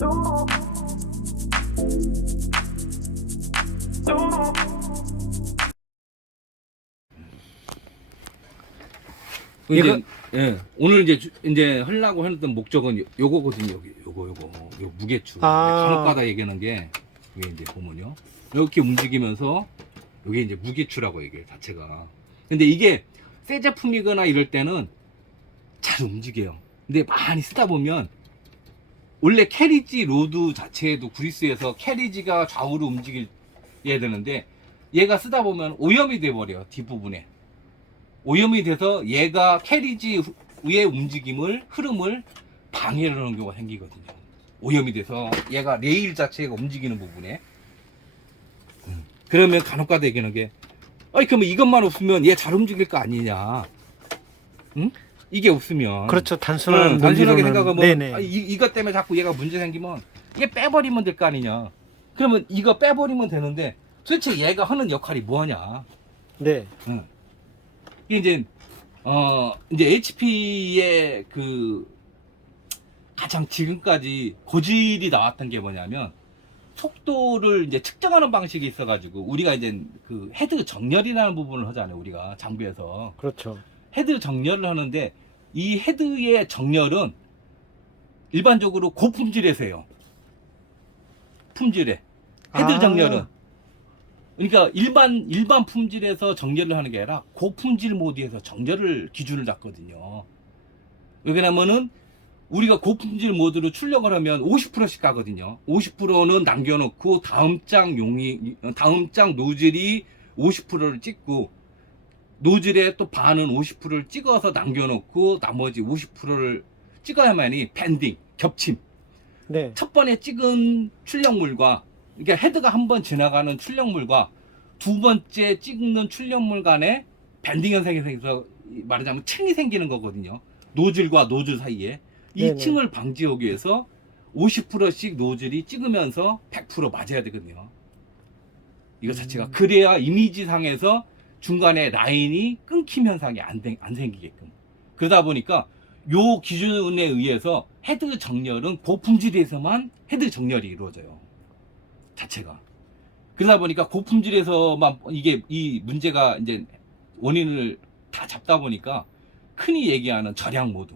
이제 오늘 이제 하려고 했던 목적은 요거거든요. 요거 무게추. 간혹가다 얘기하는 게 이게 이제 보면요, 이렇게 움직이면서 요게 이제 무게추라고 얘기해요, 자체가. 근데 이게 새 제품이거나 이럴 때는 잘 움직여요. 근데 많이 쓰다 보면 원래 캐리지 로드 자체에도 그리스에서 캐리지가 좌우로 움직여야 되는데 얘가 쓰다 보면 오염이 돼 버려요. 뒷부분에 오염이 돼서 얘가 캐리지 위의 움직임을, 흐름을 방해를 하는 경우가 생기거든요. 오염이 돼서 얘가 레일 자체가 움직이는 부분에. 그러면 간혹가다 얘기하는 게, 아니 그러면 이것만 없으면 얘 잘 움직일 거 아니냐, 응? 이게 없으면. 그렇죠. 단순하게 생각하면 네네. 이것 때문에 자꾸 얘가 문제 생기면 이게 빼버리면 될 거 아니냐. 그러면 이거 빼버리면 되는데 도대체 얘가 하는 역할이 뭐냐. 네. 이게 이제 HP의 그 가장 지금까지 고질이 나왔던 게 뭐냐면, 속도를 이제 측정하는 방식이 있어가지고 우리가 이제 그 헤드 정렬이라는 부분을 하잖아요. 우리가 장비에서 그렇죠. 헤드 정렬을 하는데, 이 헤드의 정렬은 일반적으로 고품질에서 해요. 품질에 헤드 정렬은. 그러니까 일반 품질에서 정렬을 하는 게 아니라 고품질 모드에서 정렬을 기준을 잡거든요. 왜냐면은 우리가 고품질 모드로 출력을 하면 50%씩 가거든요. 50%는 남겨놓고 다음 장 노즐이 50%를 찍고, 노즐에 또 반은 50%를 찍어서 남겨놓고 나머지 50%를 찍어야만이 밴딩, 겹침. 네. 첫 번에 찍은 출력물과, 그러니까 헤드가 한 번 지나가는 출력물과 두 번째 찍는 출력물 간에 밴딩 현상이 생겨서 말하자면 층이 생기는 거거든요. 노즐과 노즐 사이에. 이 네네. 층을 방지하기 위해서 50%씩 노즐이 찍으면서 100% 맞아야 되거든요. 이거 자체가. 그래야 이미지상에서 중간에 라인이 끊김 현상이 안 생기게끔. 그러다 보니까 요 기준에 의해서 헤드 정렬은 고품질에서만 헤드 정렬이 이루어져요, 자체가. 그러다 보니까 고품질에서만 이 문제가 이제 원인을 다 잡다 보니까 흔히 얘기하는 절약 모드,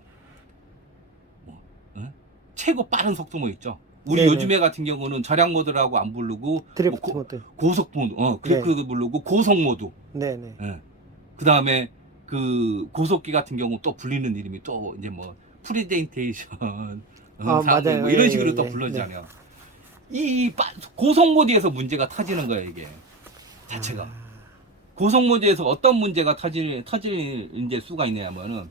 최고 빠른 속도 모 있죠. 우리 네네. 요즘에 같은 경우는 절약 모드라고 안 부르고 드리프트 모드. 고속 모드, 그렇게 부르고 고속 모드. 네네. 그 다음에 그 고속기 같은 경우 또 불리는 이름이 또 이제 뭐 프리덴테이션, 맞아요. 뭐 이런 예, 식으로 예, 또 예. 불러지잖아요. 이 고속 모드에서 문제가 터지는 거예요, 이게 자체가. 고속 모드에서 어떤 문제가 터질 이제 수가 있냐면은,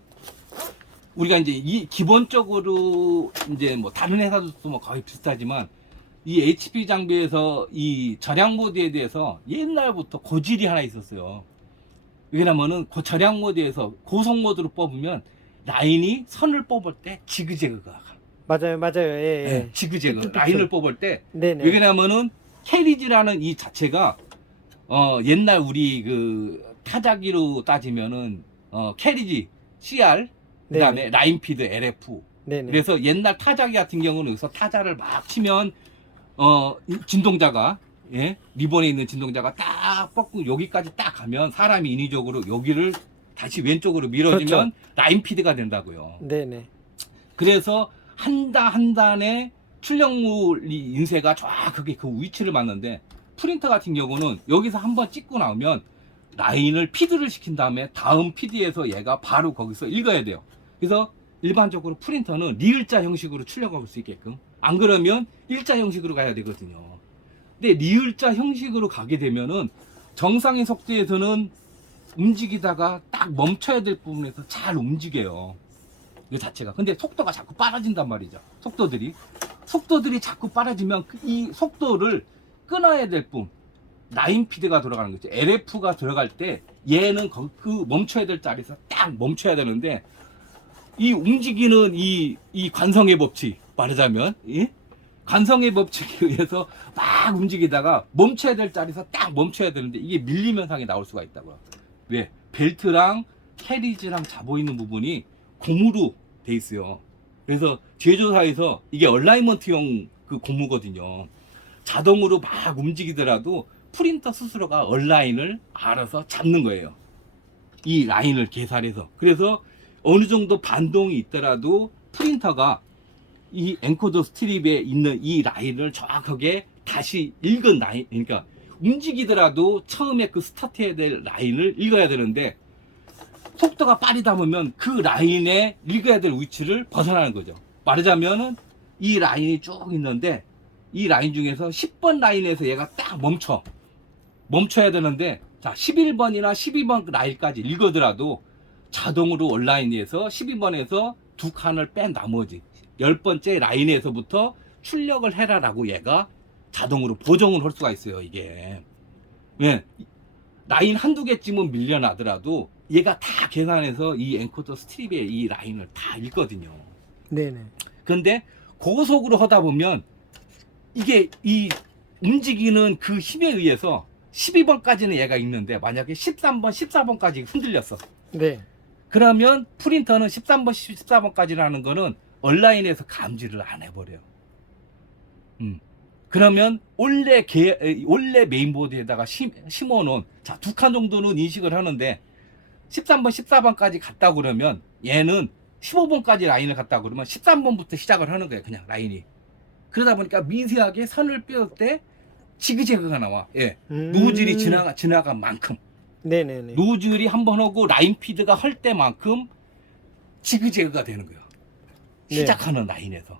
우리가 이제 기본적으로 이제 뭐 다른 회사도 뭐 거의 비슷하지만, 이 HP 장비에서 이 절약 모드에 대해서 옛날부터 고질이 하나 있었어요. 왜냐면은 그 절약 모드에서 고속 모드로 뽑으면 라인이 선을 뽑을 때 지그재그가 가. 맞아요. 예. 지그재그 라인을 뽑을 때. 네네. 왜냐면은 캐리지라는 이 자체가 옛날 우리 그 타자기로 따지면은 캐리지 CR, 그다음에 라인피드 LF. 네네. 그래서 옛날 타자기 같은 경우는 여기서 타자를 막 치면 진동자가, 리본에 있는 진동자가 딱 뻗고 여기까지 딱 가면 사람이 인위적으로 여기를 다시 왼쪽으로 밀어주면 그렇죠. 라인피드가 된다고요. 네네. 그래서 한 단의 출력물 인쇄가 정확하게 그 위치를 맞는데, 프린터 같은 경우는 여기서 한번 찍고 나오면 라인을 피드를 시킨 다음에 다음 피드에서 얘가 바로 거기서 읽어야 돼요. 그래서 일반적으로 프린터는 리을자 형식으로 출력할 수 있게끔, 안 그러면 일자 형식으로 가야 되거든요. 근데 리을자 형식으로 가게 되면은 정상의 속도에서는 움직이다가 딱 멈춰야 될 부분에서 잘 움직여요, 이 자체가. 근데 속도가 자꾸 빨라진단 말이죠. 속도들이 자꾸 빨라지면 이 속도를 끊어야 될 뿐, 라인 피드가 들어가는 거죠. LF가 들어갈 때 얘는 그 멈춰야 될 자리에서 딱 멈춰야 되는데, 이 움직이는 이 관성의 법칙, 말하자면 관성의 법칙에 의해서 막 움직이다가 멈춰야 될 자리에서 딱 멈춰야 되는데, 이게 밀림 현상이 나올 수가 있다고요. 왜? 벨트랑 캐리지랑 잡아 있는 부분이 고무로 돼 있어요. 그래서 제조사에서 이게 얼라이먼트용 그 고무거든요. 자동으로 막 움직이더라도 프린터 스스로가 얼라인을 알아서 잡는 거예요. 이 라인을 계산해서. 그래서 어느 정도 반동이 있더라도 프린터가 이 엔코더 스트립에 있는 이 라인을 정확하게 다시 읽은 라인, 그러니까 움직이더라도 처음에 그 스타트해야 될 라인을 읽어야 되는데 속도가 빠르다 보면 그 라인에 읽어야 될 위치를 벗어나는 거죠. 말하자면은 이 라인이 쭉 있는데 이 라인 중에서 10번 라인에서 얘가 딱 멈춰야 되는데, 자 11번이나 12번 라인까지 읽어더라도 자동으로 온라인에서 12번에서 두 칸을 뺀 나머지 10번째 라인에서부터 출력을 해라라고 얘가 자동으로 보정을 할 수가 있어요. 이게 왜 라인 한두 개쯤은 밀려나더라도 얘가 다 계산해서 이 엔코더 스트립의 이 라인을 다 읽거든요. 네네. 근데 고속으로 하다 보면 이게 이 움직이는 그 힘에 의해서 12번까지는 얘가 읽는데 만약에 13번, 14번까지 흔들렸어. 네. 그러면 프린터는 13번, 14번까지라는 거는 온라인에서 감지를 안 해버려요. 그러면 원래 메인보드에다가 심어놓은, 자, 두 칸 정도는 인식을 하는데 13번, 14번까지 갔다 그러면 얘는 15번까지 라인을 갔다 그러면 13번부터 시작을 하는 거예요. 그냥 라인이. 그러다 보니까 미세하게 선을 뼈을 때 지그재그가 나와. 예. 노즐이 지나간 만큼. 네네네. 노즐이 한번 하고 라인 피드가 할 때만큼 지그재그가 되는 거예요. 네. 시작하는 라인에서.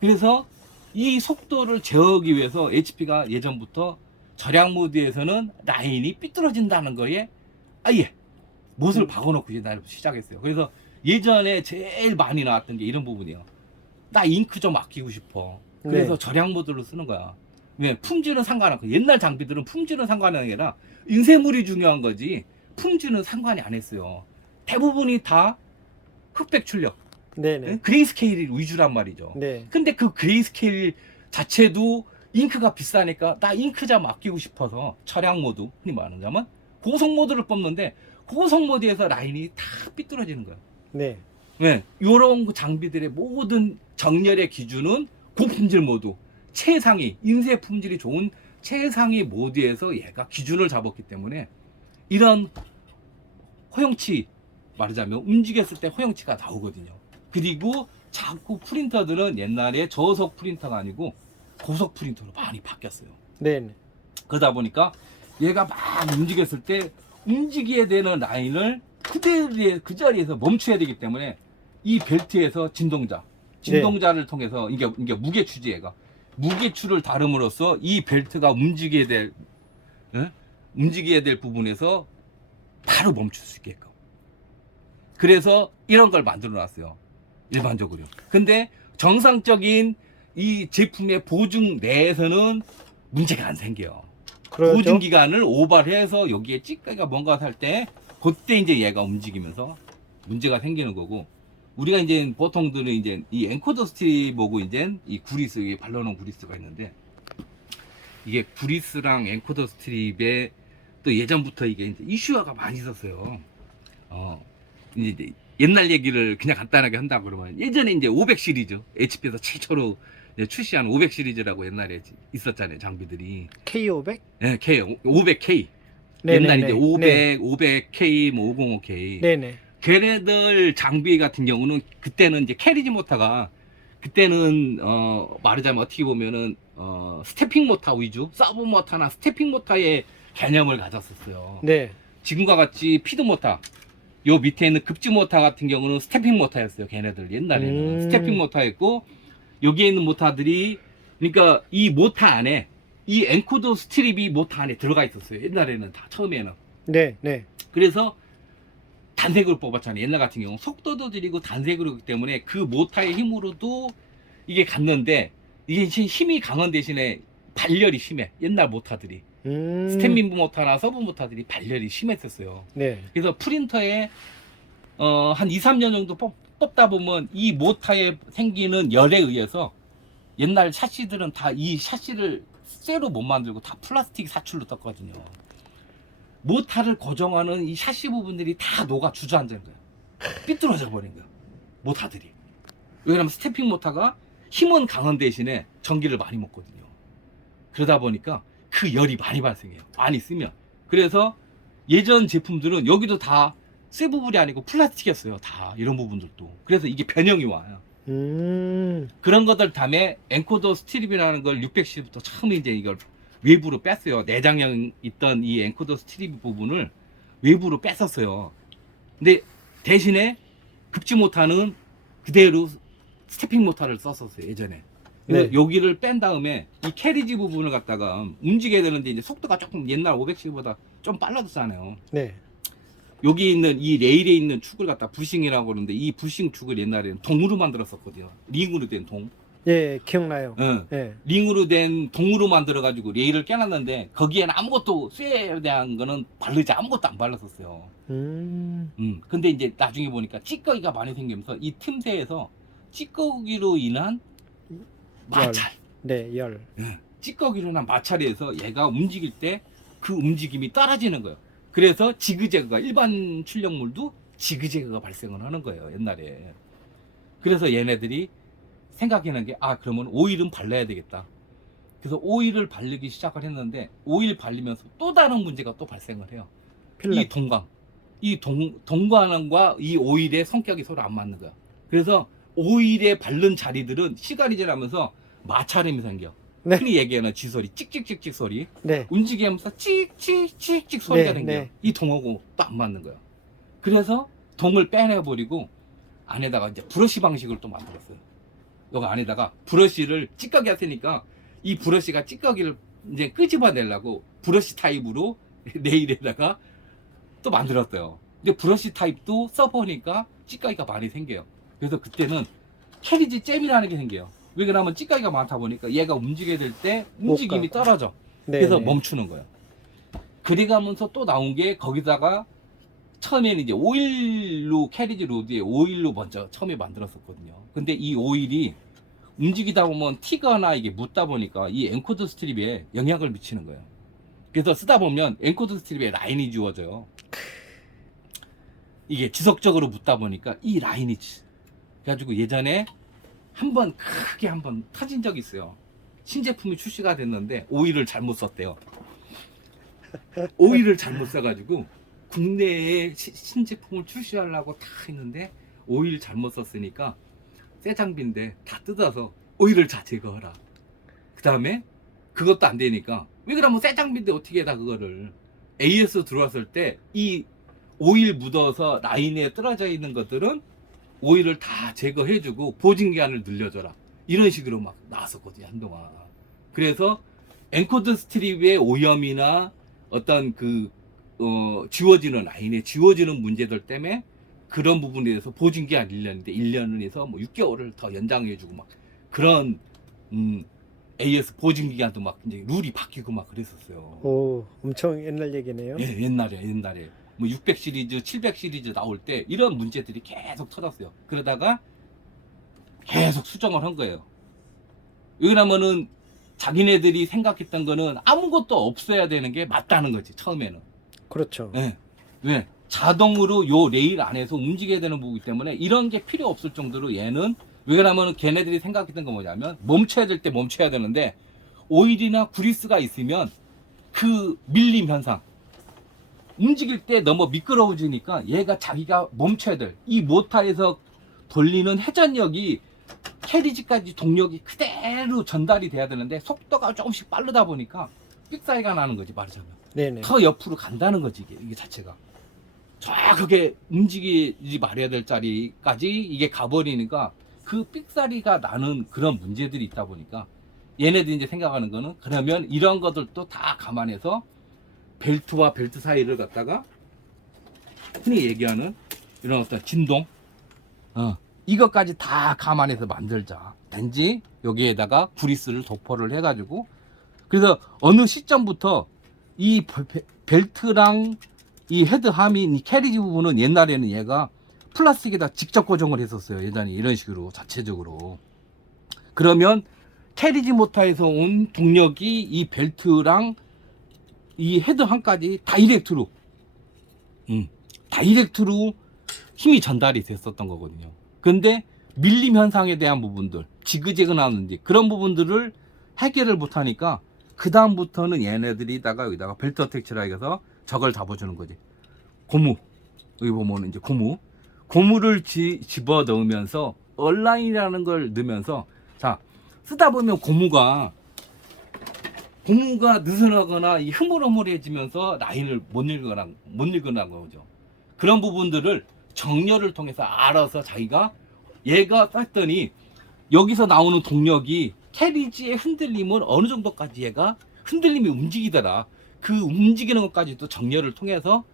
그래서 이 속도를 제어하기 위해서 HP가 예전부터 절약 모드에서는 라인이 삐뚤어진다는 거에 아예 못을 박아놓고 이제 나를 시작했어요. 그래서 예전에 제일 많이 나왔던 게 이런 부분이에요. 나 잉크 좀 아끼고 싶어. 그래서 네. 절약 모드로 쓰는 거야. 왜? 품질은 상관없고, 옛날 장비들은 품질은 상관이 아니라 인쇄물이 중요한 거지 품질은 상관이 안 했어요. 대부분이 다 흑백 출력, 네네. 그레이스케일 위주란 말이죠. 네. 근데 그 그레이스케일 자체도 잉크가 비싸니까 나 잉크 좀 아끼고 싶어서 절약 모드, 흔히 말하자면 고속 모드를 뽑는데 고속 모드에서 라인이 다 삐뚤어지는 거예요. 네. 네, 요런 장비들의 모든 정렬의 기준은 고품질 모드, 최상위, 인쇄 품질이 좋은 최상위 모드에서 얘가 기준을 잡았기 때문에 이런 허용치, 말하자면 움직였을 때 허용치가 나오거든요. 그리고 자꾸 프린터들은 옛날에 저속 프린터가 아니고 고속 프린터로 많이 바뀌었어요. 네네. 그러다 보니까 얘가 막 움직였을 때 움직여야 되는 라인을 그대로 그 자리에서 멈춰야 되기 때문에 이 벨트에서 진동자를 통해서 이게 무게 추지, 얘가 무게추를 다름으로써 이 벨트가 움직여야 될 부분에서 바로 멈출 수 있게끔. 그래서 이런 걸 만들어 놨어요, 일반적으로. 근데 정상적인 이 제품의 보증 내에서는 문제가 안 생겨요. 그렇죠. 보증 기간을 오버해서 여기에 찌꺼기가 뭔가 살 때 그때 이제 얘가 움직이면서 문제가 생기는 거고, 우리가 이제 보통들은 이제 이 엔코더 스트립하고 이제 이 구리스, 이게 발라놓은 구리스가 있는데, 이게 구리스랑 엔코더 스트립에 또 예전부터 이게 이제 이슈화가 많이 있었어요. 이제 옛날 얘기를 그냥 간단하게 한다 그러면 예전에 이제 500 시리즈, HP에서 최초로 이제 출시한 500 시리즈라고 옛날에 있었잖아요, 장비들이. K500? 네, K, 500K. 네네네. 옛날 이제 500, 네. 500K, 뭐 505K. 네네. 걔네들 장비 같은 경우는 그때는 이제 캐리지 모터가, 그때는 말하자면 어떻게 보면은 스태핑 모터 위주, 서브 모터나 스태핑 모터의 개념을 가졌었어요. 네. 지금과 같이 피드 모터, 요 밑에 있는 급지 모터 같은 경우는 스태핑 모터였어요. 걔네들 옛날에는 스태핑 모터였고, 여기에 있는 모터들이, 그러니까 이 모터 안에 이 엔코더 스트립이 모터 안에 들어가 있었어요. 옛날에는 다 처음에는. 네. 네. 그래서 단색으로 뽑았잖아요. 옛날 같은 경우 속도도 줄이고 단색으로 하기 때문에 그 모터의 힘으로도 이게 갔는데, 이게 힘이 강한 대신에 발열이 심해. 옛날 모터들이 스탠민브 모터나 서브 모터들이 발열이 심했었어요. 네. 그래서 프린터에 한 2, 3년 정도 뽑다 보면 이 모터에 생기는 열에 의해서 옛날 샤시들은 다 이 샤시를 쇠로 못 만들고 다 플라스틱 사출로 떴거든요. 모터를 고정하는 이 샤시 부분들이 다 녹아 주저앉은 거예요. 삐뚤어져 버린 거예요, 모터들이. 왜냐면 스태핑 모터가 힘은 강한 대신에 전기를 많이 먹거든요. 그러다 보니까 그 열이 많이 발생해요. 많이 쓰면. 그래서 예전 제품들은 여기도 다 쇠 부분이 아니고 플라스틱이었어요. 다 이런 부분들도. 그래서 이게 변형이 와요. 그런 것들 다음에 엔코더 스트립이라는 걸 600C부터 처음에 이제 이걸 외부로 뺐어요. 내장형 있던 이 엔코더 스트립 부분을 외부로 뺐었어요. 근데 대신에 급지 모터는 그대로 스태핑 모터를 썼었어요. 예전에. 네. 여기를 뺀 다음에 이 캐리지 부분을 갖다가 움직여야 되는데 이제 속도가 조금 옛날 500C보다 좀 빨라졌잖아요. 네. 여기 있는 이 레일에 있는 축을 갖다 부싱이라고 그러는데 이 부싱 축을 옛날에는 동으로 만들었었거든요. 링으로 된 동. 예, 기억나요. 응. 예. 링으로 된 동으로 만들어 가지고 레일을 깨놨는데 거기에는 아무것도 쇠에 대한 거는 바르지 아무것도 안 발랐었어요. 근데 이제 나중에 보니까 찌꺼기가 많이 생기면서 이 틈새에서 찌꺼기로 인한 마찰. 네, 열. 찌꺼기로 인한 마찰이 해서 얘가 움직일 때 그 움직임이 떨어지는 거예요. 그래서 지그재그가 일반 출력물도 지그재그가 발생을 하는 거예요. 옛날에. 그래서 얘네들이 생각하는 게 그러면 오일은 발라야 되겠다. 그래서 오일을 바르기 시작을 했는데 오일 바르면서 또 다른 문제가 또 발생을 해요. 필름. 이 동광. 이 동광과 이 오일의 성격이 서로 안 맞는 거야. 그래서 오일에 바른 자리들은 시간이 지나면서 마찰음이 생겨. 네. 흔히 얘기하는 쥐소리, 찍찍찍찍 소리. 네. 움직이면서 찍찍찍찍 소리가 네, 생겨. 네. 이 동하고 또 안 맞는 거야. 그래서 동을 빼내버리고 안에다가 이제 브러쉬 방식을 또 만들었어요. 여기 안에다가 브러쉬를 찌꺼기 했으니까 이 브러쉬가 찌꺼기를 이제 끄집어내려고 브러쉬 타입으로 레일에다가 또 만들었어요. 근데 브러쉬 타입도 써보니까 찌꺼기가 많이 생겨요. 그래서 그때는 캐리지 잼이라는 게 생겨요. 왜 그러냐면 찌꺼기가 많다 보니까 얘가 움직여야 될 때 움직임이 떨어져. 네. 그래서 네. 멈추는 거예요. 그래가면서 또 나온 게 거기다가 처음에는 이제 오일로 캐리지 로드에 오일로 먼저 처음에 만들었었거든요. 근데 이 오일이 움직이다 보면 튀거나 이게 묻다 보니까 이 엔코더 스트립에 영향을 미치는 거예요. 그래서 쓰다 보면 엔코더 스트립에 라인이 지워져요. 이게 지속적으로 묻다 보니까 이 라인이 그래가지고 예전에 크게 한번 터진 적이 있어요. 신제품이 출시가 됐는데 오일을 잘못 썼대요. 오일을 잘못 써가지고 국내에 신제품을 출시하려고 다 했는데 오일 잘못 썼으니까 새 장비인데 다 뜯어서 오일을 다 제거하라. 그 다음에 그것도 안 되니까 왜 그러면 새 장비인데 어떻게 해다 그거를 AS 들어왔을 때 이 오일 묻어서 라인에 떨어져 있는 것들은 오일을 다 제거해주고 보증기한을 늘려줘라. 이런 식으로 막 나왔었거든요, 한동안. 그래서 엔코더 스트립의 오염이나 어떤 지워지는 라인에 지워지는 문제들 때문에 그런 부분에 대해서 보증기한 1년인데 1년에서 뭐 6개월을 더 연장해주고 막 그런 AS 보증기간도 막 이제 룰이 바뀌고 막 그랬었어요. 오, 엄청 옛날 얘기네요. 예, 옛날에. 뭐 600 시리즈, 700 시리즈 나올 때 이런 문제들이 계속 터졌어요. 그러다가 계속 수정을 한 거예요. 왜냐면은 자기네들이 생각했던 거는 아무것도 없어야 되는 게 맞다는 거지, 처음에는. 그렇죠. 예. 왜? 자동으로 요 레일 안에서 움직여야 되는 부분이기 때문에 이런 게 필요 없을 정도로 얘는 왜냐면은 걔네들이 생각했던 건 뭐냐면 멈춰야 될 때 멈춰야 되는데 오일이나 그리스가 있으면 그 밀림 현상 움직일 때 너무 미끄러워지니까 얘가 자기가 멈춰야 될 이 모터에서 돌리는 회전력이 캐리지까지 동력이 그대로 전달이 돼야 되는데 속도가 조금씩 빠르다 보니까 삑사리가 나는 거지 말하자면. 네네. 더 옆으로 간다는 거지 이게 자체가. 정확하게 움직이지 말아야 될 자리까지 이게 가버리니까 그 삑사리가 나는 그런 문제들이 있다 보니까 얘네들이 이제 생각하는 거는 그러면 이런 것들도 다 감안해서 벨트와 벨트 사이를 갖다가 흔히 얘기하는 이런 어떤 진동 이것까지 다 감안해서 만들자. 단지 여기에다가 구리스를 도포를 해가지고 그래서 어느 시점부터 이 벨트랑 이 헤드함이 이 캐리지 부분은 옛날에는 얘가 플라스틱에다 직접 고정을 했었어요. 예전에 이런 식으로 자체적으로. 그러면 캐리지 모터에서 온 동력이 이 벨트랑 이 헤드함까지 다이렉트로 힘이 전달이 됐었던 거거든요. 근데 밀림 현상에 대한 부분들, 지그재그 나오는지 그런 부분들을 해결을 못하니까 그 다음부터는 얘네들이다가 여기다가 벨트 어택치라 해서 저걸 잡아주는 거지. 고무, 여기 보면 이제 고무를 집어 넣으면서 얼라인이라는 걸 넣으면서, 자, 쓰다 보면 고무가 느슨하거나 이 흐물흐물해지면서 라인을 못 읽거나 거죠. 그런 부분들을 정렬을 통해서 알아서 자기가 얘가 쐈더니 여기서 나오는 동력이 캐리지의 흔들림은 어느 정도까지 얘가 흔들림이 움직이더라. 그 움직이는 것까지도 정렬을 통해서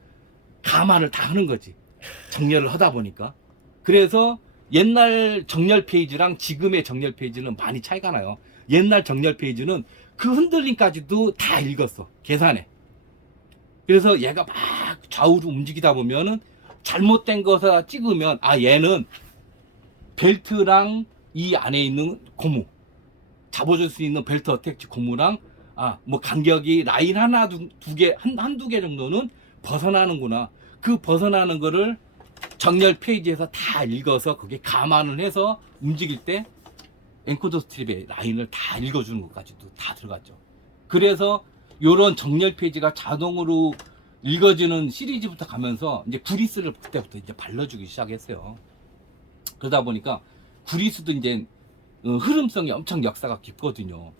감안을 다 하는 거지. 정렬을 하다 보니까. 그래서 옛날 정렬 페이지랑 지금의 정렬 페이지는 많이 차이가 나요. 옛날 정렬 페이지는 그 흔들림까지도 다 읽었어. 계산해. 그래서 얘가 막 좌우로 움직이다 보면은 잘못된 것을 찍으면, 아, 얘는 벨트랑 이 안에 있는 고무, 잡아줄 수 있는 벨트 어택치 고무랑, 아, 뭐 간격이 라인 하나, 두 개, 한두 개 정도는 벗어나는구나. 그 벗어나는 거를 정렬 페이지에서 다 읽어서 거기에 감안을 해서 움직일 때 엔코더 스트립의 라인을 다 읽어주는 것까지도 다 들어갔죠. 그래서 요런 정렬 페이지가 자동으로 읽어지는 시리즈부터 가면서 이제 구리스를 그때부터 이제 발라주기 시작했어요. 그러다 보니까 구리스도 이제 흐름성이 엄청 역사가 깊거든요.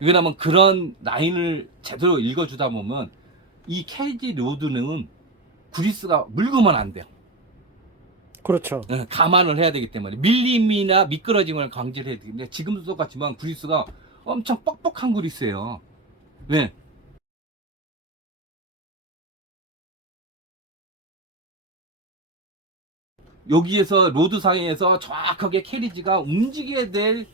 왜냐면 그런 라인을 제대로 읽어주다 보면 이 캐리지 로드는 구리스가 묽으면 안 돼요. 그렇죠. 감안을 해야 되기 때문에 밀림이나 미끄러짐을 방지를 해야 되기 때문에 지금도 똑같지만 구리스가 엄청 뻑뻑한 구리스예요. 왜? 여기에서 로드 사이에서 정확하게 캐리지가 움직여야 될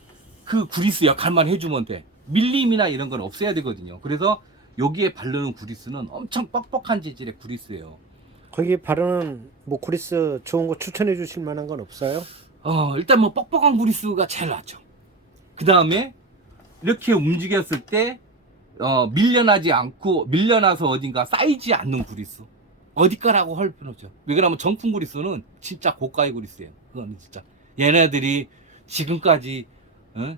그 구리스 역할만 해주면 돼. 밀림이나 이런 건 없애야 되거든요. 그래서 여기에 바르는 구리스는 엄청 뻑뻑한 재질의 구리스예요. 거기 바르는 뭐 구리스 좋은 거 추천해 주실 만한 건 없어요? 일단 뭐 뻑뻑한 구리스가 제일 낫죠. 그 다음에 이렇게 움직였을 때 밀려나지 않고, 밀려나서 어딘가 쌓이지 않는 구리스, 어디 거라고 할 필요 없죠. 왜 그러냐면 정품 구리스는 진짜 고가의 구리스예요. 그건 진짜 얘네들이 지금까지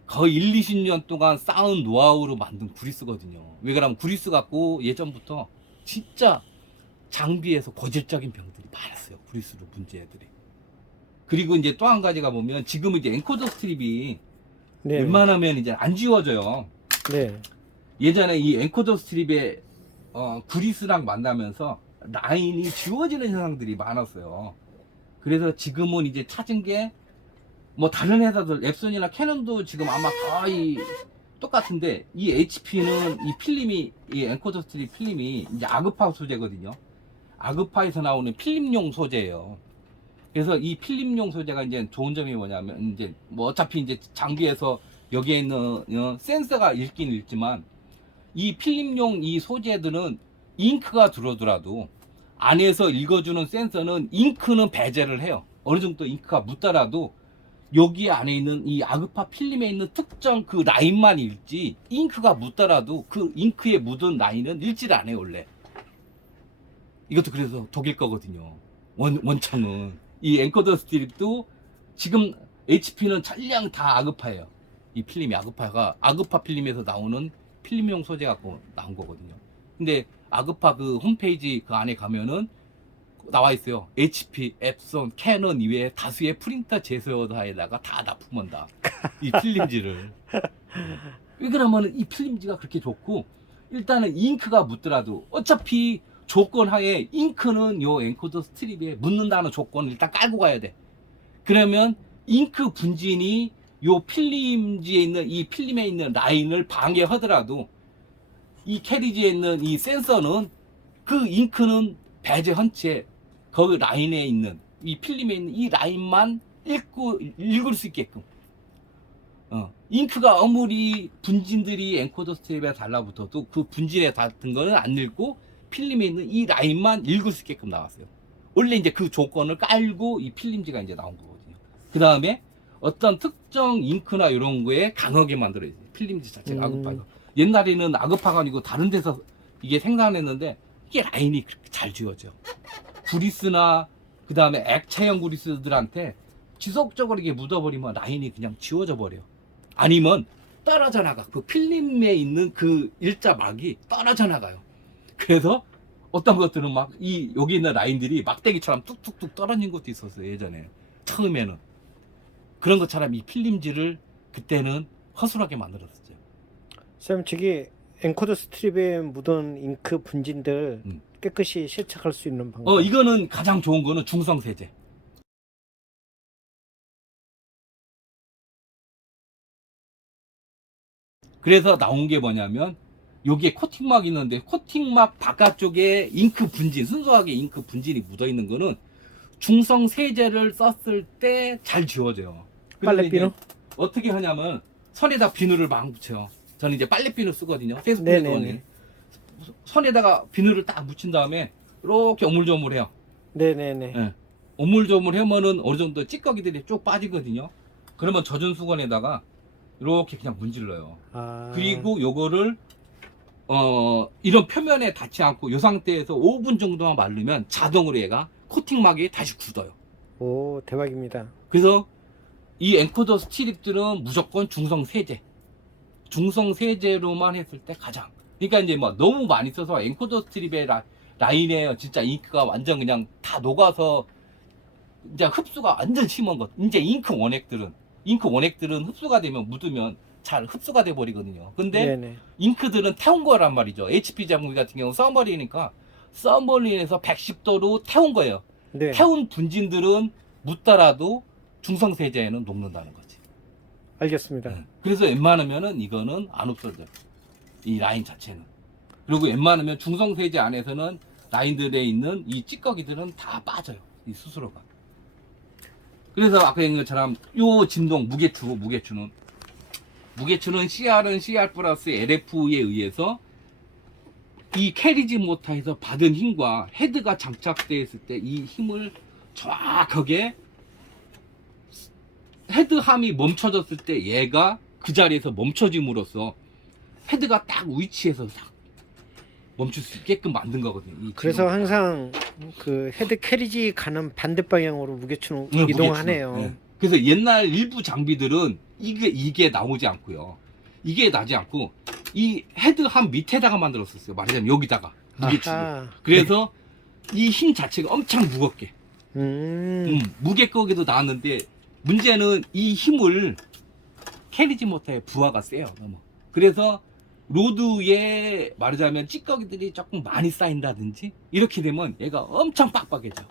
거의 1, 20년 동안 쌓은 노하우로 만든 구리스거든요. 왜 그러냐면 구리스 갖고 예전부터 진짜 장비에서 고질적인 병들이 많았어요. 구리스로 문제들이. 그리고 이제 또 한 가지가 보면 지금 이제 엔코더 스트립이 네. 웬만하면 이제 안 지워져요. 네. 예전에 이 엔코더 스트립의 구리스랑 만나면서 라인이 지워지는 현상들이 많았어요. 그래서 지금은 이제 찾은 게 뭐 다른 회사들 앱손이나 캐논도 지금 아마 거의 똑같은데, 이 HP는 이 필름이, 이 엔코더 스트립 필름이 이제 아그파 소재거든요. 아그파에서 나오는 필름용 소재예요. 그래서 이 필름용 소재가 이제 좋은 점이 뭐냐면, 이제 뭐 어차피 이제 장비에서 여기에 있는 센서가 읽긴 읽지만, 이 필름용 이 소재들은 잉크가 들어오더라도 안에서 읽어주는 센서는 잉크는 배제를 해요. 어느 정도 잉크가 묻더라도 여기 안에 있는 이 아그파 필름에 있는 특정 그 라인만 읽지, 잉크가 묻더라도 그 잉크에 묻은 라인은 읽지를 않아요, 원래. 이것도 그래서 독일 거거든요. 원청은. 이 엔코더 스트립도 지금 HP는 전량 다 아그파예요. 이 필름이 아그파 필름에서 나오는 필름용 소재 갖고 나온 거거든요. 근데 아그파 그 홈페이지 그 안에 가면은 나와 있어요. HP, 앱손, 캐논 이외에 다수의 프린터 제조사에다가 다 납품한다. 이 필름지를. 왜 그러면 이 필름지가 그렇게 좋고, 일단은 잉크가 묻더라도 어차피 조건 하에 잉크는 요 엔코더 스트립에 묻는다는 조건을 일단 깔고 가야 돼. 그러면 잉크 분진이 요 필름지에 있는 이 필름에 있는 라인을 방해하더라도 이 캐리지에 있는 이 센서는 그 잉크는 배제한 채 거기 라인에 있는 이 필름에 있는 이 라인만 읽을 수 있게끔. 잉크가 아무리 분진들이 엔코더 스트립에 달라붙어도 그 분진에 닿은 거는 안 읽고 필름에 있는 이 라인만 읽을 수 있게끔 나왔어요. 원래 이제 그 조건을 깔고 이 필름지가 이제 나온 거거든요. 그 다음에 어떤 특정 잉크나 이런 거에 강하게 만들어야지. 필름지 자체가 아그파가. 옛날에는 아그파가 아니고 다른 데서 이게 생산했는데 이게 라인이 그렇게 잘 지워져. 구리스나 그 다음에 액체형 구리스들한테 지속적으로 이게 묻어버리면 라인이 그냥 지워져 버려요. 아니면 떨어져 나가. 그 필름에 있는 그 일자막이 떨어져 나가요. 그래서 어떤 것들은 막 여기 있는 라인들이 막대기처럼 뚝뚝뚝 떨어진 것도 있었어요. 예전에 처음에는 그런 것처럼 이 필름지를 그때는 허술하게 만들었었죠. 쌤, 저기 엔코더 스트립에 묻은 잉크 분진들 깨끗이 세척할 수 있는 방법. 이거는 가장 좋은 거는 중성 세제. 그래서 나온 게 뭐냐면 여기에 코팅막 있는데 코팅막 바깥쪽에 잉크 분진, 순수하게 잉크 분진이 묻어 있는 거는 중성 세제를 썼을 때 잘 지워져요. 빨래 비누? 어떻게 하냐면 선에다 비누를 막 묻혀요. 저는 이제 빨래 비누 쓰거든요. 네네네. 선에다가 비누를 딱 묻힌 다음에 이렇게 오물조물해요. 네네네. 예. 오물조물하면은 어느 정도 찌꺼기들이 쭉 빠지거든요. 그러면 젖은 수건에다가 이렇게 그냥 문질러요. 아. 그리고 요거를 이런 표면에 닿지 않고 이 상태에서 5분 정도만 마르면 자동으로 얘가 코팅막이 다시 굳어요. 오, 대박입니다. 그래서 이 엔코더 스트립들은 무조건 중성 세제. 중성 세제로만 했을 때 가장. 그러니까 이제 뭐 너무 많이 써서 엔코더 스트립의 라인에 진짜 잉크가 완전 그냥 다 녹아서 이제 흡수가 완전 심한 것. 이제 잉크 원액들은 흡수가 되면 묻으면 잘 흡수가 돼 버리거든요. 근데 네네. 잉크들은 태운 거란 말이죠. HP 장비 같은 경우 써머린이니까 써머린에서 110도로 태운 거예요. 네. 태운 분진들은 묻더라도 중성 세제에는 녹는다는 거지. 알겠습니다. 네. 그래서 웬만하면은 이거는 안 없어져요. 이 라인 자체는. 그리고 웬만하면 중성 세제 안에서는 라인들에 있는 이 찌꺼기들은 다 빠져요. 이 스스로가. 그래서 아까 얘기한 것처럼 요 진동 무게추는 CR은 CR 플러스 LF에 의해서 이 캐리지 모터에서 받은 힘과 헤드가 장착되어 있을 때 이 힘을 정확하게 헤드함이 멈춰졌을 때 얘가 그 자리에서 멈춰짐으로써 헤드가 딱 위치해서 딱 멈출 수 있게끔 만든 거거든요. 이 그래서 기능을. 항상 그 헤드 캐리지 가는 반대 방향으로 무게추는 네, 이동하네요. 무게추는. 네. 그래서 옛날 일부 장비들은 이게 나오지 않고요. 이게 나지 않고 이 헤드함 밑에다가 만들었었어요. 말하자면 여기다가 무게추를. 아하. 그래서 이 힘 자체가 엄청 무겁게 음. 무게거기도 나왔는데 문제는 이 힘을 캐리지 모터에 부하가 세요. 너무. 그래서 로드에 말하자면 찌꺼기들이 조금 많이 쌓인다든지 이렇게 되면 얘가 엄청 빡빡해져.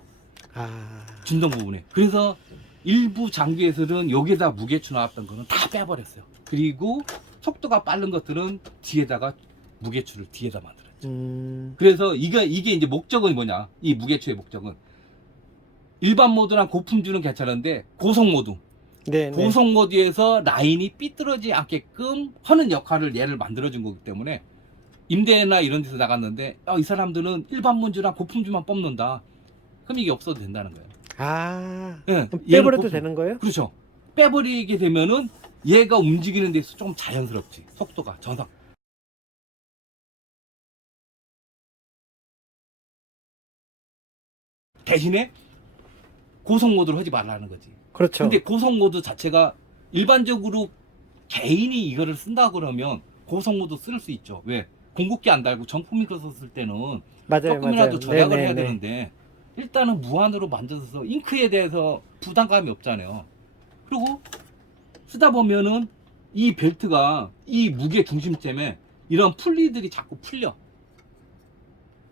아. 진동 부분에. 그래서 일부 장비에서는 여기에다 무게추 나왔던 거는 다 빼버렸어요. 그리고 속도가 빠른 것들은 뒤에다가 무게추를 뒤에다 만들었죠. 그래서 이게 이제 목적은 뭐냐? 이 무게추의 목적은 일반 모드랑 고품질은 괜찮은데 고속 모드. 네. 고속 모드에서 라인이 삐뚤어지지 않게끔 하는 역할을 얘를 만들어준 거기 때문에 임대나 이런 데서 나갔는데 이 사람들은 일반 모드랑 고품질만 뽑는다. 그럼 이게 없어도 된다는 거예요. 아. 네, 그럼 얘를 빼버려도 뽑- 되는 거예요? 그렇죠. 빼버리게 되면은 얘가 움직이는 데서 좀 자연스럽지. 속도가 전속. 대신에 고속 모드로 하지 말라는 거지. 그렇죠. 근데 고속 모드 자체가 일반적으로 개인이 이거를 쓴다 그러면 고속 모드 쓸 수 있죠. 왜? 공급기 안 달고 정품이 거 썼을 때는 맞아요, 조금이라도 맞아요. 절약을 해야 네네네. 되는데 일단은 무한으로 만들어서 잉크에 대해서 부담감이 없잖아요. 그리고 쓰다 보면은 이 벨트가 이 무게 중심점에 이런 풀리들이 자꾸 풀려.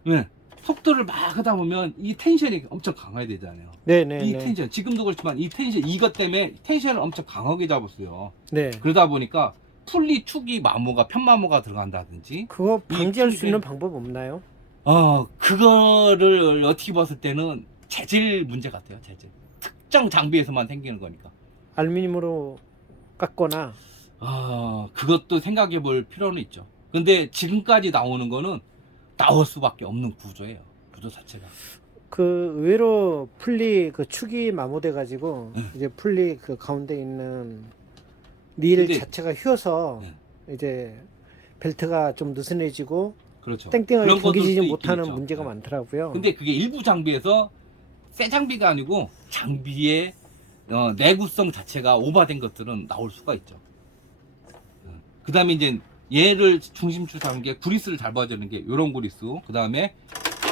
왜? 속도를 막 하다 보면 이 텐션이 엄청 강해야 되잖아요. 이 네네네. 텐션, 지금도 그렇지만 이 텐션, 이것 때문에 텐션을 엄청 강하게 잡았어요. 네. 그러다 보니까 풀리 축이 마모가 편마모가 들어간다든지 그거 방지할 수 풀리에- 있는 방법 없나요? 그거를 어떻게 봤을 때는 재질 문제 같아요. 재질. 특정 장비에서만 생기는 거니까. 알루미늄으로 깎거나. 그것도 생각해 볼 필요는 있죠. 근데 지금까지 나오는 거는 나올 수밖에 없는 구조예요. 구조 자체가. 그 의외로 풀리 그 축이 마모돼 가지고 네. 이제 풀리 그 가운데 있는 릴 근데- 자체가 휘어서 네. 이제 벨트가 좀 느슨해지고 그렇죠. 땡땡하게 그런 것도 당기지 또 있긴 못하는 있죠. 문제가 네. 많더라고요. 근데 그게 일부 장비에서 새 장비가 아니고 장비에 내구성 자체가 오버된 것들은 나올 수가 있죠. 그 다음에 이제 얘를 중심축 잡는 게 구리스를 잡아주는 게 요런 구리스, 그 다음에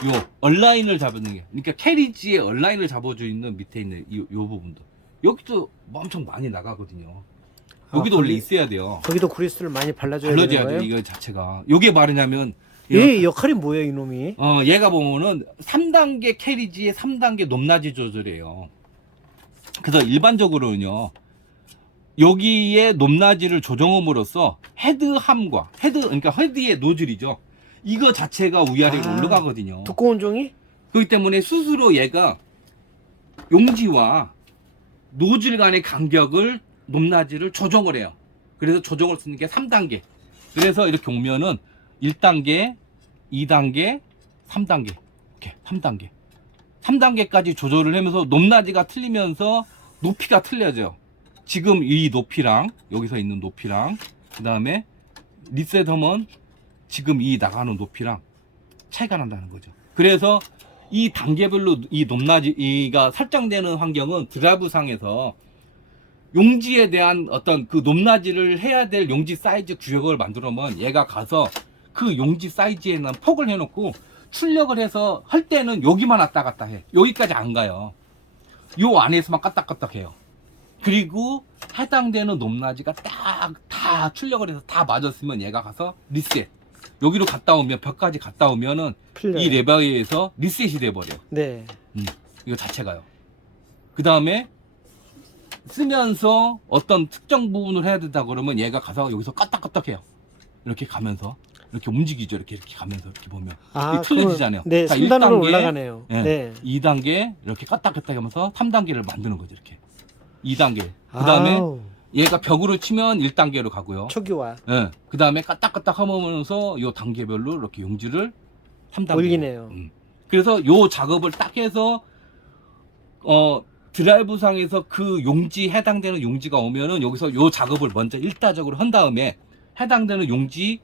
요 얼라인을 잡는 게, 그러니까 캐리지의 얼라인을 잡아주는 밑에 있는 요 부분도, 여기도 엄청 많이 나가거든요. 여기도 원래 있어야 돼요. 거기도 구리스를 많이 발라줘야 발라줘야 되는 돼요. 거예요? 이거 자체가. 요게 말이냐면 얘 역할이 뭐예요, 이놈이? 얘가 보면은 3단계 캐리지의 3단계 높낮이 조절이에요. 그래서 일반적으로는요, 여기에 높낮이를 조정함으로써 헤드함과 그러니까 헤드의 노즐이죠. 이거 자체가 위아래로 올라가거든요. 두꺼운 종이? 그렇기 때문에 스스로 얘가 용지와 노즐 간의 간격을 높낮이를 조정을 해요. 그래서 조정을 쓰는 게 3단계. 그래서 이렇게 오면은 1단계, 2단계, 3단계. 이렇게 3단계. 3단계까지 조절을 하면서 높낮이가 틀리면서 높이가 틀려져요. 지금 이 높이랑 여기서 있는 높이랑 그 다음에 리셋하면 지금 이 나가는 높이랑 차이가 난다는 거죠. 그래서 이 단계별로 이 높낮이가 설정되는 환경은 드라이브 상에서 용지에 대한 어떤 그 높낮이를 해야 될 용지 사이즈 구역을 만들어면 얘가 가서 그 용지 사이즈에는 폭을 해놓고 출력을 해서 할 때는 여기만 왔다 갔다 해. 여기까지 안 가요. 요 안에서만 까딱까딱 해요. 그리고 해당되는 높낮이가 딱 다 출력을 해서 다 맞았으면 얘가 가서 리셋. 여기로 갔다 오면 벽까지 갔다 오면은 풀려요. 이 레버에서 리셋이 돼버려. 네. 이거 자체가요. 그 다음에 쓰면서 어떤 특정 부분을 해야 된다 그러면 얘가 가서 여기서 까딱까딱 해요. 이렇게 가면서 이렇게 움직이죠. 이렇게 가면서 이렇게 보면 이게 틀려지잖아요. 네, 자, 3단으로 1단계, 올라가네요. 예, 네. 2단계 이렇게 까딱까딱 하면서 3단계를 만드는 거죠. 이렇게 2단계. 그 다음에 아우, 얘가 벽으로 치면 1단계로 가고요. 초기화. 예. 그 다음에 까딱까딱 하면서 요 단계별로 이렇게 용지를 3단계. 올리네요. 그래서 요 작업을 딱 해서, 드라이브 상에서 그 용지, 해당되는 용지가 오면은 여기서 요 작업을 먼저 일차적으로 한 다음에 해당되는 용지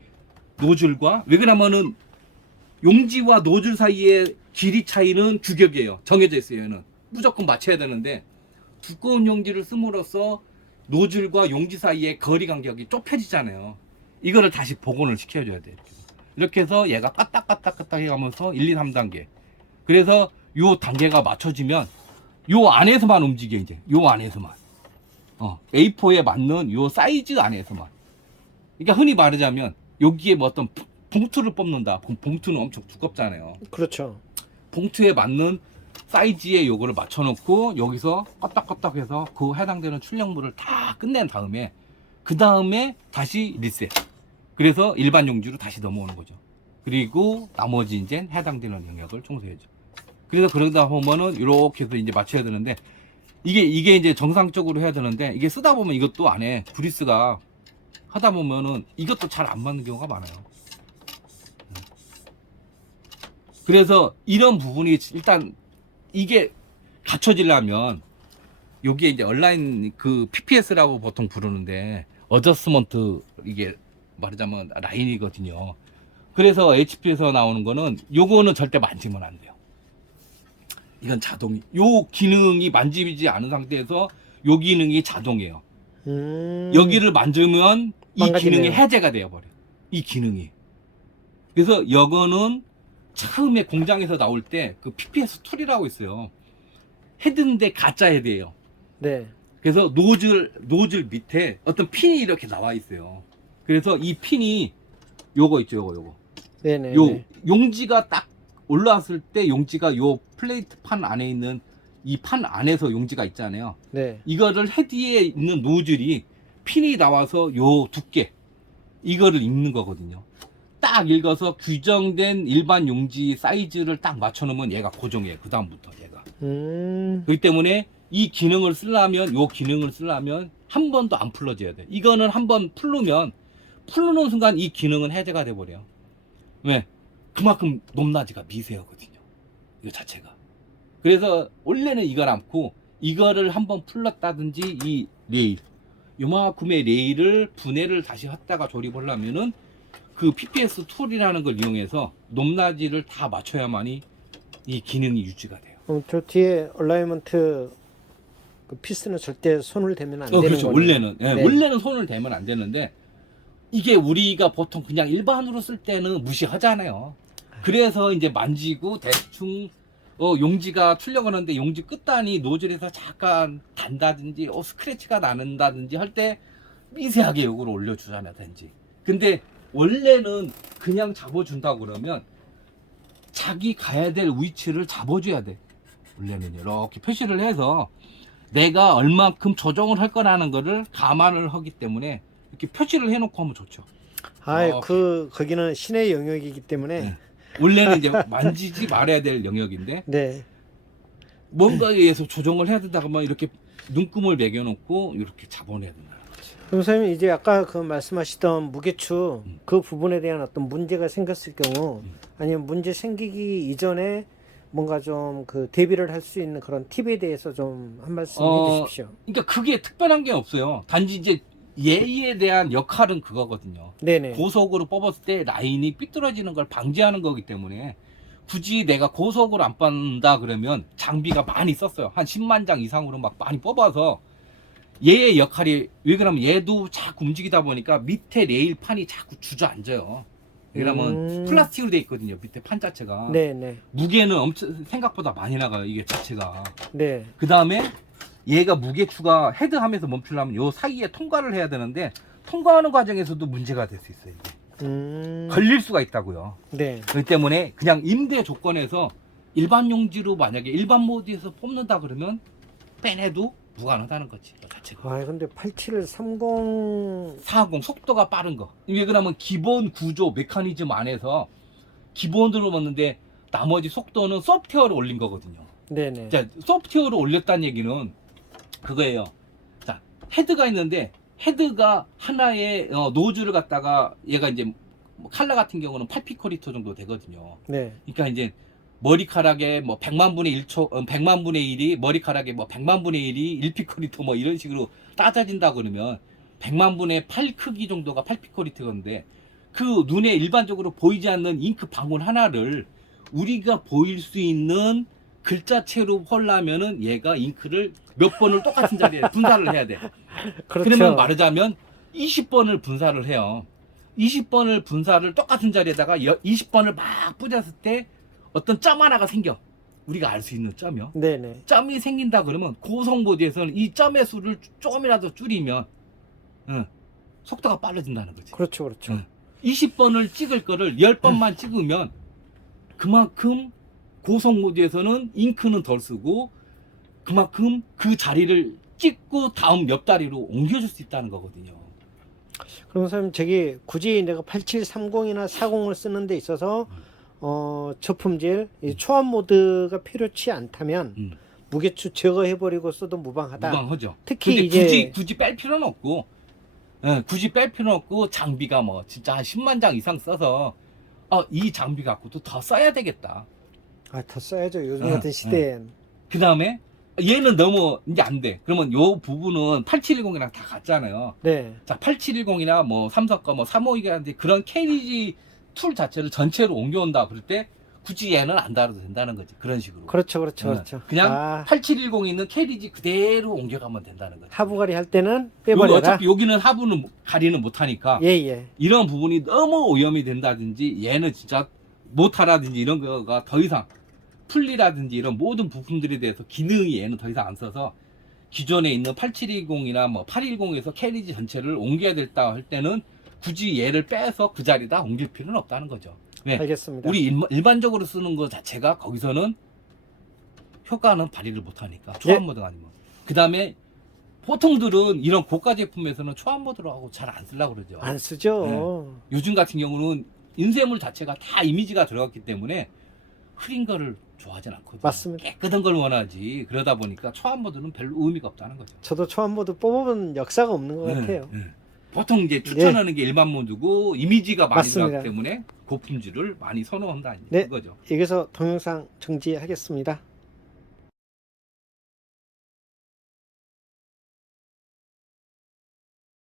노즐과, 왜 그러냐면은 용지와 노즐 사이의 길이 차이는 규격이에요. 정해져 있어요. 얘는 무조건 맞춰야 되는데, 두꺼운 용지를 씀으로써 노즐과 용지 사이의 거리 간격이 좁혀지잖아요. 이거를 다시 복원을 시켜줘야 돼요. 이렇게 해서 얘가 까딱까딱 해가면서 1, 2, 3단계. 그래서 요 단계가 맞춰지면 요 안에서만 움직여, 이제. 요 안에서만. A4에 맞는 요 사이즈 안에서만. 그러니까 흔히 말하자면 여기에 뭐 어떤 봉투를 뽑는다. 그럼 봉투는 엄청 두껍잖아요. 그렇죠. 봉투에 맞는 사이즈의 요거를 맞춰놓고 여기서 까딱까딱 해서 그 해당되는 출력물을 다 끝낸 다음에 그 다음에 다시 리셋. 그래서 일반 용지로 다시 넘어오는 거죠. 그리고 나머지 이제 해당되는 영역을 청소해줘. 그래서 그러다 보면은 이렇게 해서 이제 맞춰야 되는데, 이게 이제 정상적으로 해야 되는데, 이게 쓰다 보면 이것도 안에 브리스가 하다 보면은 이것도 잘 안 맞는 경우가 많아요. 그래서 이런 부분이 일단 이게 갖춰지려면 여기에 이제 온라인 그 PPS라고 보통 부르는데 어저스먼트, 이게 말하자면 라인이거든요. 그래서 HP에서 나오는 거는 요거는 절대 만지면 안 돼요. 이건 자동이, 요 기능이 만지지 않은 상태에서 요 기능이 자동이에요. 여기를 만지면 이 망가지네요. 기능이 해제가 되어버려. 이 기능이. 그래서 이거는 처음에 공장에서 나올 때 그 PPS 툴이라고 있어요. 헤드인데 가짜 헤드예요. 네. 그래서 노즐 밑에 어떤 핀이 이렇게 나와 있어요. 그래서 이 핀이 요거 있죠, 요거. 네네. 요 용지가 딱 올라왔을 때 용지가 요 플레이트 판 안에 있는 이 판 안에서 용지가 있잖아요. 네. 이거를 헤드에 있는 노즐이 핀이 나와서 요 두께 이거를 읽는 거거든요. 딱 읽어서 규정된 일반 용지 사이즈를 딱 맞춰놓으면 얘가 고정해요. 그 다음부터 얘가. 그렇기 때문에 이 기능을 쓰려면, 요 기능을 쓰려면 한 번도 안 풀러져야 돼. 이거는 한 번 풀르면, 풀르는 순간 이 기능은 해제가 돼버려요. 왜? 그만큼 높낮이가 미세하거든요. 이거 자체가. 그래서 원래는 이걸 않고 이거를 한번 풀렀다든지 이 레일, 요만큼의 레일을 분해를 다시 했다가 조립하려면은 그 PPS 툴이라는 걸 이용해서 높낮이를 다 맞춰야만이 이 기능이 유지가 돼요. 저 뒤에 얼라이먼트 그 피스는 절대 손을 대면 안 되는 그렇죠. 거네요. 원래는 예, 네. 원래는 손을 대면 안 되는데 이게 우리가 보통 그냥 일반으로 쓸 때는 무시하잖아요. 그래서 이제 만지고 대충 용지가 출력하는데 용지 끝단이 노즐에서 잠깐 단다든지 스크래치가 나는다든지 할 때 미세하게 요거를 올려주잖아요. 든지. 근데 원래는 그냥 잡아준다 그러면 자기 가야 될 위치를 잡아줘야 돼. 원래는 이렇게 표시를 해서 내가 얼만큼 조정을 할 거라는 거를 감안을 하기 때문에 이렇게 표시를 해놓고 하면 좋죠. 거기는 신의 영역이기 때문에 네. 원래는 이제 만지지 말아야 될 영역인데 네. 뭔가에 의해서 조정을 해야 된다 그러면 이렇게 눈금을 매겨놓고 이렇게 잡아내야 된다는 거죠. 그럼 선생님 이제 아까 그 말씀하시던 무게추 그 부분에 대한 어떤 문제가 생겼을 경우 아니면 문제 생기기 이전에 뭔가 좀 그 대비를 할 수 있는 그런 팁에 대해서 좀 한 말씀 해주십시오. 그러니까 그게 특별한 게 없어요. 단지 이제 예의에 대한 역할은 그거거든요. 네네. 고속으로 뽑았을 때 라인이 삐뚤어지는 걸 방지하는 거기 때문에 굳이 내가 고속으로 안 뽑는다 그러면 장비가 많이 썼어요. 한 10만 장 이상으로 막 많이 뽑아서 얘의 역할이 왜 그러면 얘도 자꾸 움직이다 보니까 밑에 레일판이 자꾸 주저앉아요. 왜냐면 플라스틱으로 돼 있거든요. 밑에 판 자체가. 네네. 무게는 엄청 생각보다 많이 나가요. 이게 자체가. 네. 그 다음에 얘가 무게추가 헤드하면서 멈추려면 요 사이에 통과를 해야 되는데 통과하는 과정에서도 문제가 될 수 있어요. 이게. 걸릴 수가 있다고요. 네. 그렇기 때문에 그냥 임대 조건에서 일반 용지로 만약에 일반 모드에서 뽑는다 그러면 빼내도 무관하다는 거지. 그 자체가. 근데 8730 40 속도가 빠른 거. 왜 그러면 기본 구조 메커니즘 안에서 기본으로 먹는데 나머지 속도는 소프트웨어로 올린 거거든요. 네네. 자, 소프트웨어로 올렸다는 얘기는 그거예요. 자, 헤드가 있는데 헤드가 하나의 노즐을 갖다가 얘가 이제 뭐 칼라 같은 경우는 8피코리터 정도 되거든요. 네. 그러니까 이제 머리카락에 뭐 100만 분의 1초, 100만 분의 1이 머리카락에 뭐 100만 분의 1이 1피코리터 뭐 이런 식으로 따져진다 그러면 100만 분의 8 크기 정도가 8피코리터인데 그 눈에 일반적으로 보이지 않는 잉크 방울 하나를 우리가 보일 수 있는 글자체로 헐라면은 얘가 잉크를 몇 번을 똑같은 자리에 분사를 해야 돼. 그렇죠. 그러면 말하자면 20번을 분사를 해요. 20번을 분사를 똑같은 자리에다가 20번을 막 뿌렸을 때 어떤 점 하나가 생겨. 우리가 알 수 있는 점이요. 네네. 점이 생긴다 그러면 고속 모드에서는 이 점의 수를 조금이라도 줄이면 속도가 빨라진다는 거지. 그렇죠. 그렇죠. 20번을 찍을 거를 10번만 찍으면 그만큼 고속 모드에서는 잉크는 덜 쓰고 그만큼 그 자리를 찍고 다음 옆 다리로 옮겨줄 수 있다는 거거든요. 그럼 선생님 저기 굳이 내가 8730이나 40을 쓰는 데 있어서 저품질 이 초안 모드가 필요치 않다면 무게추 제거해버리고 써도 무방하다. 무방하죠. 특히 근데 이제 굳이 뺄 필요는 없고 굳이 뺄 필요는 없고 장비가 뭐 진짜 한 10만 장 이상 써서 이 장비 갖고도 더 써야 되겠다. 더 써야죠. 요즘 같은 시대엔. 그 다음에 얘는 너무 이제 안 돼. 그러면 요 부분은 8710이랑 다 같잖아요. 네. 자, 8710이나 뭐 삼성 거 뭐 352가 그런 캐리지 툴 자체를 전체로 옮겨온다 그럴 때 굳이 얘는 안 달아도 된다는 거지. 그런 식으로. 그렇죠. 그렇죠. 그렇죠. 그냥 8710에 있는 캐리지 그대로 옮겨가면 된다는 거지. 하부가리 할 때는 빼버려라. 어차피 여기는 하부는 가리는 못하니까 예. 이런 부분이 너무 오염이 된다든지 얘는 진짜 모타라든지 이런 거가 더 이상 풀리라든지 이런 모든 부품들에 대해서 기능이 얘는 더 이상 안 써서 기존에 있는 8720이나 뭐 810에서 캐리지 전체를 옮겨야 됐다 할 때는 굳이 얘를 빼서 그 자리에다 옮길 필요는 없다는 거죠. 왜? 알겠습니다. 우리 일반적으로 쓰는 거 자체가 거기서는 효과는 발휘를 못하니까 초안 모드가 아니면. 그 다음에 보통들은 이런 고가 제품에서는 초안 모드로 하고 잘 안 쓰려고 그러죠. 안 쓰죠. 요즘 같은 경우는 인쇄물 자체가 다 이미지가 들어갔기 때문에 흐린 거를 좋아하진 않거든요. 맞습니다. 깨끗한 걸 원하지. 그러다 보니까 초안 모드는 별로 의미가 없다는 거죠. 저도 초안 모드 뽑아본 역사가 없는 것 같아요. 보통 이제 추천하는 게 일반 모드고 이미지가 많이 맞습니다. 들어가기 때문에 고품질을 많이 선호한다 네. 이거죠. 여기서 동영상 정지하겠습니다.